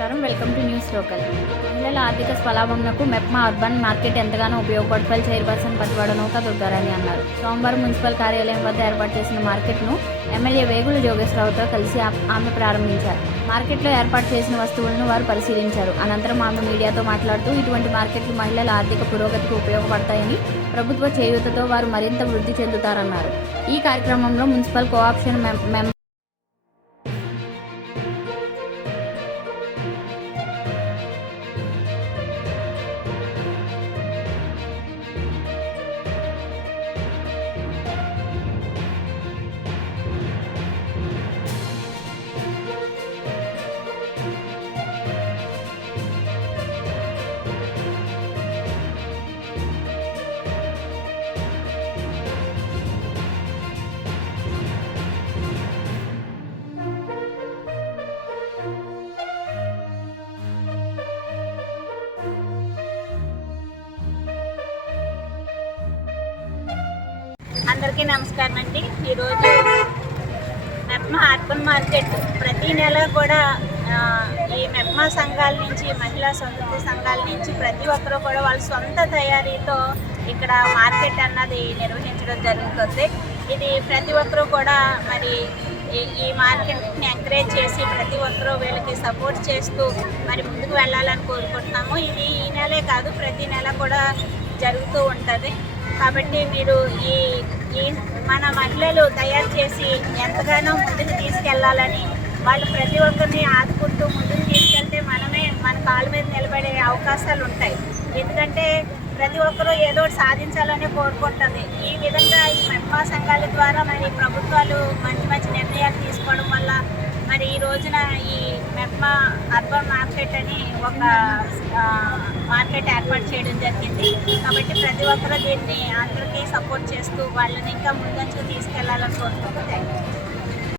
Welcome to news local. మహిళల ఆర్థిక స్వలాభంకు MEPMA urban market ఎంతగానో ఉపయోగపడుతుంది చైర్పర్సన్ పతివాడ నౌక దుర్గారాణి అన్నారు. సోమవారం మున్సిపల్ కార్యాలయం వద్ద ఏర్పాటు చేసిన మార్కెట్ను ఎమ్మెల్యే వేగుల జోగేశ్వరరావుతో కలిసి ఆమె ప్రారంభించారు. మార్కెట్లో ఏర్పాటు చేసిన వస్తువులను వారు పరిశీలించారు. అనంతరం ఆమె మీడియాతో మాట్లాడుతూ ఇటువంటి మార్కెట్లు మహిళల ఆర్థిక పురోగతికి ఉపయోగపడతాయని ప్రభుత్వ చేయూతతో వారు మరింత వృద్ధి చెందుతారన్నారు. ఈ కార్యక్రమంలో మున్సిపల్ కోఆప్షన్ మెం- మెంబర్ అందరికీ నమస్కారం అండి. ఈరోజు మెప్మా అర్బన్ మార్కెట్ ప్రతి నెల కూడా ఈ మెప్మా సంఘాల నుంచి మహిళా సొంత సంఘాల నుంచి ప్రతి ఒక్కరూ కూడా వాళ్ళ సొంత తయారీతో ఇక్కడ మార్కెట్ అన్నది నిర్వహించడం జరుగుతుంది. ఇది ప్రతి ఒక్కరూ కూడా మరి ఈ- ఈ మార్కెట్ని ఎంకరేజ్ చేసి ప్రతి ఒక్కరూ వీళ్ళకి సపోర్ట్ చేస్తూ మరి ముందుకు వెళ్ళాలని కోరుకుంటున్నాము. ఇది ఈ నెలే కాదు ప్రతి నెల కూడా జరుగుతూ ఉంటుంది. కాబట్టి మీరు ఈ ఈ మన మహిళలు తయారు చేసి ఎంతగానో ముందుకు తీసుకెళ్ళాలని వాళ్ళు ప్రతి ఒక్కరిని ఆదుకుంటూ ముందుకు తీసుకెళ్తే మనమే మన కాళ్ళ మీద నిలబడే అవకాశాలు ఉంటాయి. ఎందుకంటే ప్రతి ఒక్కరూ ఏదో ఒకటి సాధించాలని కోరుకుంటుంది. ఈ విధంగా ఈ మహిళా సంఘాల ద్వారా మరి ప్రభుత్వాలు మంచి మంచి నిర్ణయాలు తీసుకోవడం వల్ల మరి ఈ రోజున ఈ మెప్మా అర్బన్ మార్కెట్ అని ఒక మార్కెట్ ఏర్పాటు చేయడం జరిగింది. కాబట్టి ప్రతి ఒక్కరూ దీన్ని అందరికీ సపోర్ట్ చేస్తూ వాళ్ళని ఇంకా ముందంచు తీసుకెళ్ళాలని కోరుకుంటూ థ్యాంక్ యూ